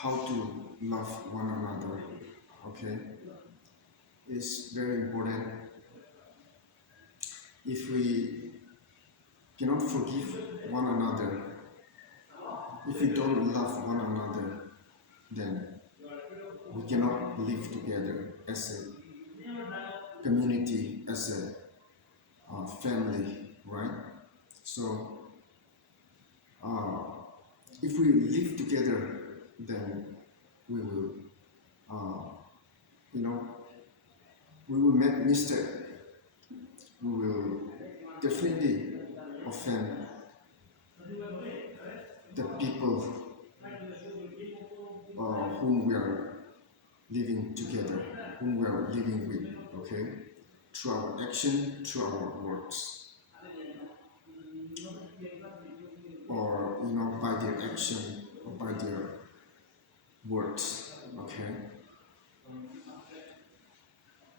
how to love one another. Okay, it's very important. If we cannot forgive one another, if we don't love one another, then we cannot live together as a community, as a family, right? So, if we live together, then we will, uh, you know, we will make mistake. We will definitely offend the people whom we are living together, whom we are living with. Okay, through our action, through our words, or by their action or by their words. Okay,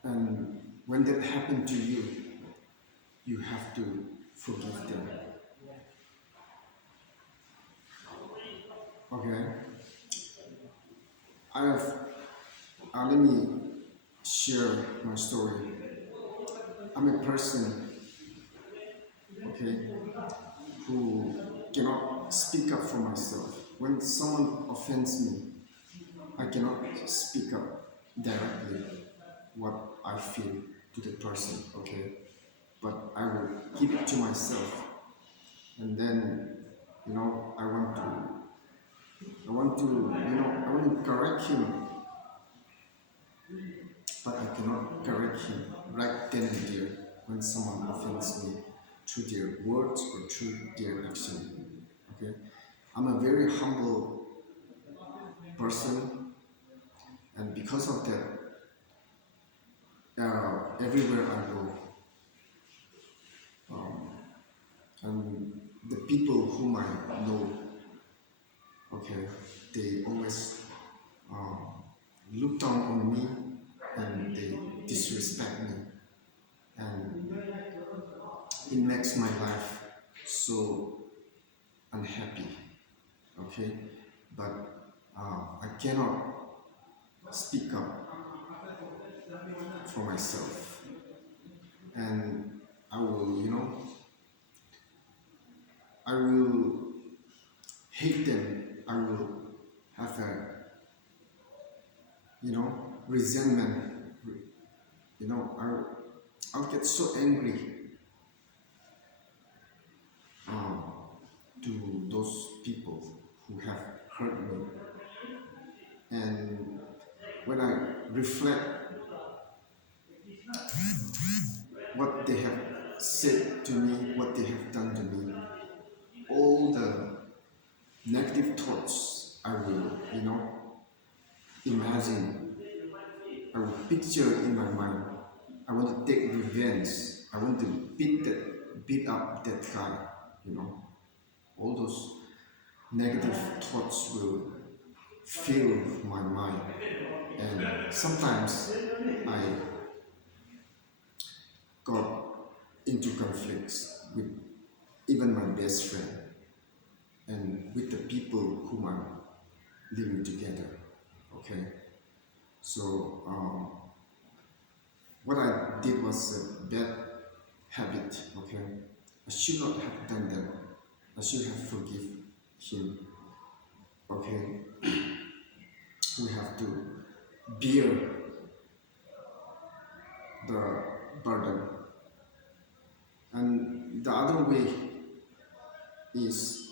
and when that happened to you, you have to forgive them. Okay, I have. Let me share my story. I'm a person, okay, who cannot speak up for myself. When someone offends me, I cannot speak up directly what I feel to the person, okay? But I will keep it to myself, and then I want to correct him, but I cannot correct him right then and there when someone offends me through their words or through their action. Okay, I'm a very humble person, and because of that, everywhere I go, and the people whom I know, okay, they always uh, look down on me and they disrespect me, and it makes my life so unhappy. Okay, but I cannot speak up for myself, and I will, I will hate them. I will have a, resentment. You know, I'll get so angry uh, to those people who have hurt me, and when I reflect what they have said to me, what they have done to me, all the negative thoughts I will, imagine, I will picture in my mind. I want to take revenge. I want to beat up that guy, you know. All those negative thoughts will fill my mind. And sometimes I got into conflicts with even my best friend and with the people whom I'm living together. Okay, so what I did was a bad habit. Okay, I should not have done that. I should have forgiven him. Okay, we have to bear the burden. And the other way is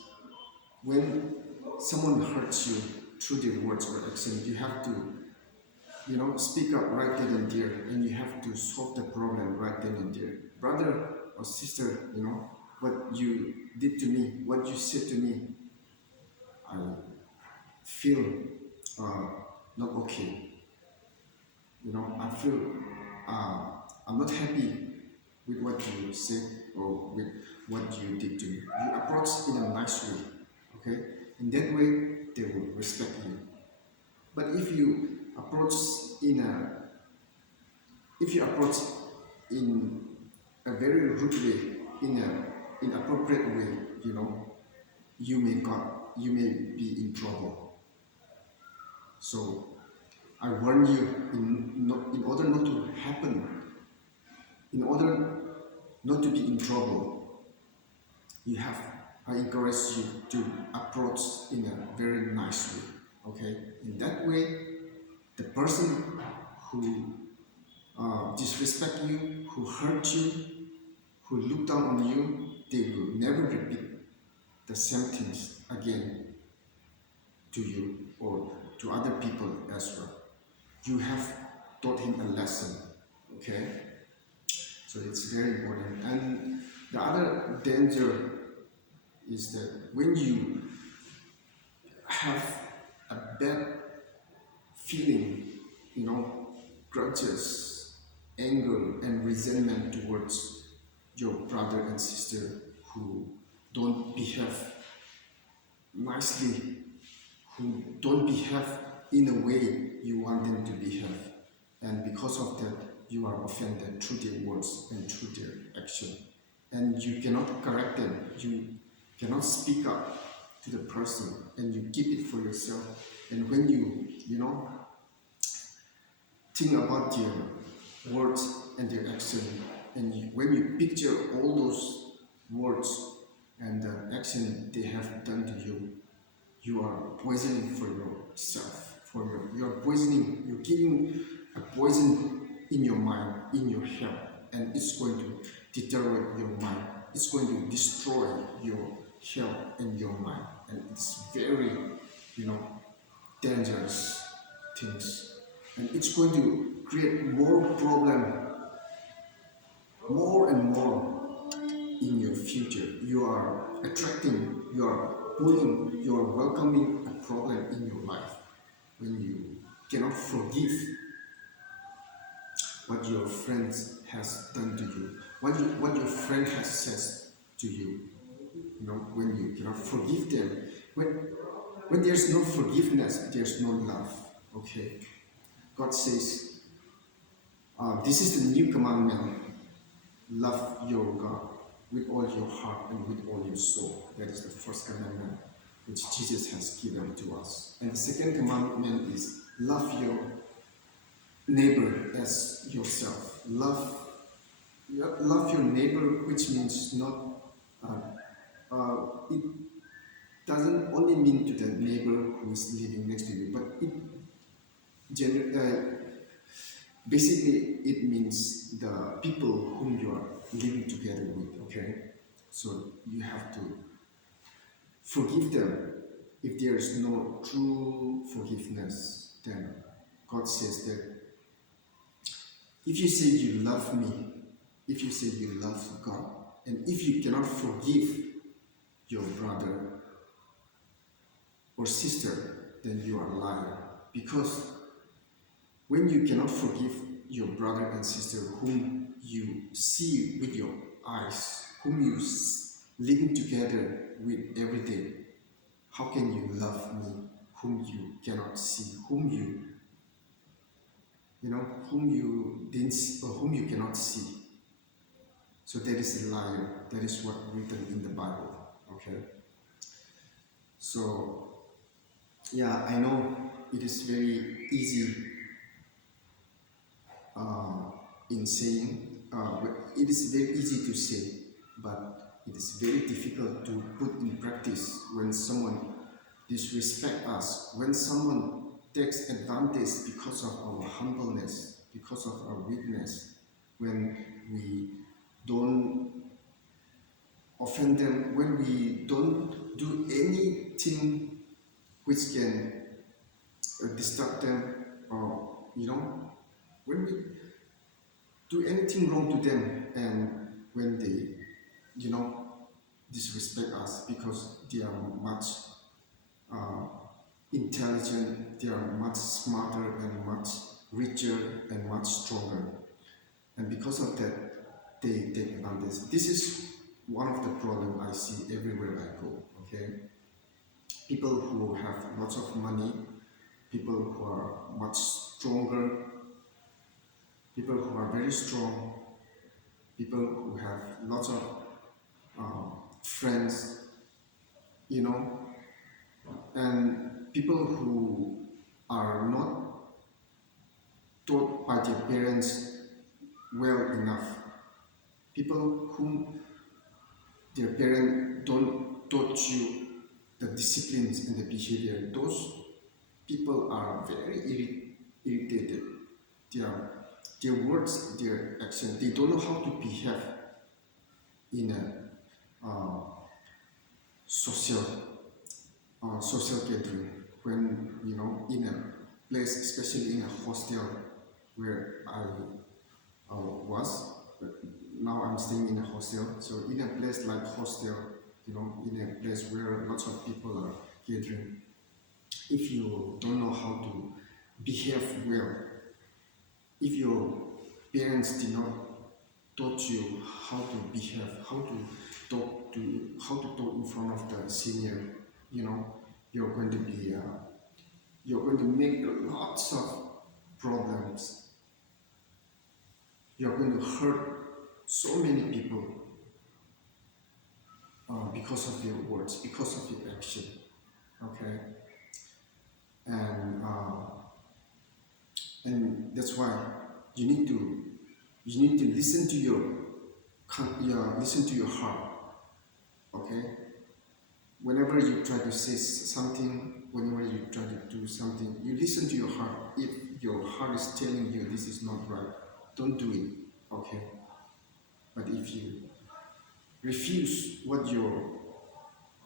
when someone hurts you through their words or action, you have to, speak up right then and there, and you have to solve the problem right then and there. Brother or sister, what you did to me, what you said to me, I feel uh, not okay. I feel uh, I'm not happy with what you said or with what you did to me. You approach in a nice way, okay? In that way, they will respect you. But if you approach in a very rude way, in a inappropriate way, you may be in trouble. So I warn you, in order not to happen, in order not to be in trouble, you have, I encourage you to approach in a very nice way. Okay? In that way, the person who disrespect you, who hurt you, who look down on you, they will never repeat the same things again to you or to other people as well. You have taught him a lesson. Okay? So it's very important. And the other danger is that when you have a bad feeling, grudges, anger, and resentment towards your brother and sister who don't behave nicely, who don't behave in a way you want them to behave. And because of that, you are offended through their words and through their action. And you cannot correct them. You cannot speak up to the person and you keep it for yourself. And when think about their words and their action, and when you picture all those words and the action they have done to you, you are poisoning for yourself. You're poisoning. You're giving a poison in your mind, in your health, and it's going to deteriorate your mind. It's going to destroy your health and your mind, and it's very, dangerous things, and it's going to create more problem, more and more in your future. You are attracting, you are pulling, you are welcoming a problem in your life when you cannot forgive what your friend has done to you, what your friend has said to you. When you cannot forgive them, when there's no forgiveness, there's no love. Okay, God says, this is the new commandment: love your God with all your heart and with all your soul. That is the first commandment which Jesus has given to us. And the second commandment is love your neighbor as yourself. Love your neighbor, which means not, it doesn't only mean to the neighbor who is living next to you, but basically it means the people whom you are living together with. Okay, so you have to forgive them. If there is no true forgiveness, then God says that if you say you love me, if you say you love God, and if you cannot forgive your brother or sister, then you are a liar. Because when you cannot forgive your brother and sister whom you see with your eyes, whom you living together with every day, how can you love me whom you cannot see, whom you didn't see, or whom you cannot see? So that is a liar. That is what written in the Bible. Okay. So yeah, I know it is very easy in saying, it is very easy to say, but it is very difficult to put in practice when someone disrespect us, when someone takes advantage because of our humbleness, because of our weakness, when we don't offend them, when we don't do anything which can disturb them, or when we do anything wrong to them, and when they disrespect us because they are much intelligent, they are much smarter and much richer and much stronger, and because of that they take advantage. This is one of the problems I see everywhere I go. Okay, people who have lots of money, people who are much stronger, people who are very strong, people who have lots of friends, and people who are not taught by their parents well enough. People whom their parents don't taught you the disciplines and the behavior, those people are very irritated. Their, their words, their action, they don't know how to behave in a social social gathering. When in a place, especially in a hostel where I was, but now I'm staying in a hostel. So in a place like hostel, in a place where lots of people are gathering, if you don't know how to behave well, if your parents did not taught you how to behave, how to talk in front of the senior, you're going to be you're going to make lots of problems. You're going to hurt so many people because of your words, because of your action. Okay, and that's why you need to listen to listen to your heart. Okay, whenever you try to say something, whenever you try to do something, you listen to your heart. If your heart is telling you this is not right, don't do it. Okay, but if you refuse what your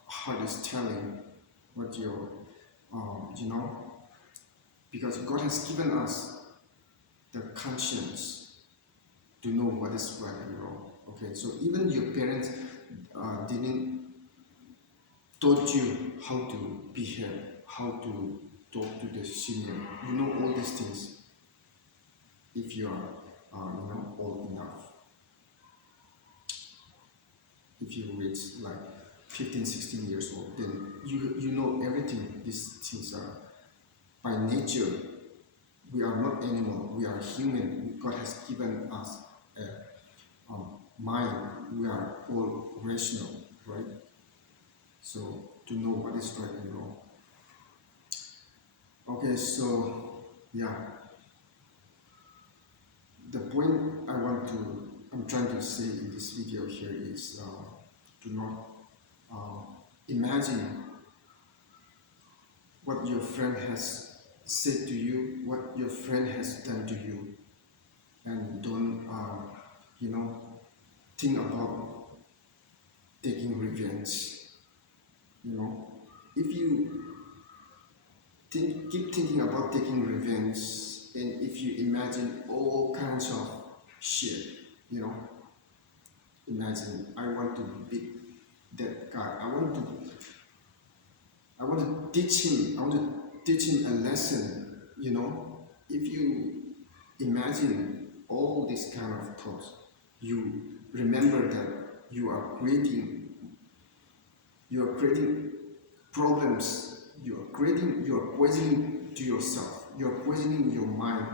heart is telling, what your because God has given us the conscience to know what is right and wrong. Okay, so even your parents didn't taught you how to behave, how to talk to the senior. You know all these things if you are old enough. If you reach like 15, 16 years old, then you know everything. These things are by nature. We are not animal. We are human. God has given us a mind. We are all rational, right? So to know what is right and wrong. Okay, so yeah, the point I'm trying to say in this video here is do not imagine what your friend has said to you, what your friend has done to you, and don't think about taking revenge. If you keep thinking about taking revenge, and if you imagine all kinds of shit, imagine I want to beat that guy. I want to teach him. I want to teach him a lesson. If you imagine all these kind of thoughts, you remember that you are creating problems. You are poisoning to yourself. You are poisoning your mind.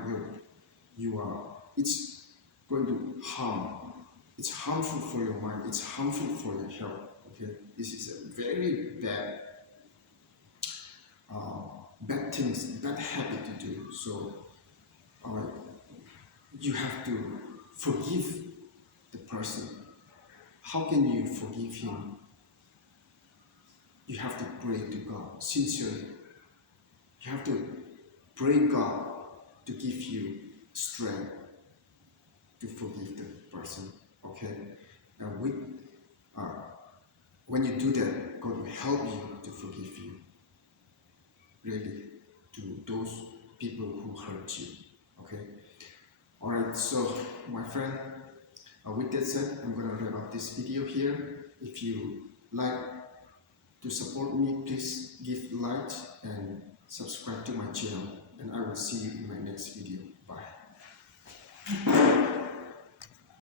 It's going to harm. It's harmful for your mind. It's harmful for your health. Okay, this is a very bad habit to do. So you have to forgive the person. How can you forgive him? You have to pray to God sincerely. You have to pray God to give you strength to forgive the person. Okay? Now when you do that, God will help you to forgive you. Really, to those people who hurt you. Okay? Alright, so my friend, with that said, I'm going to wrap up this video here. If you like to support me, please give like and subscribe to my channel, and I will see you in my next video. Bye.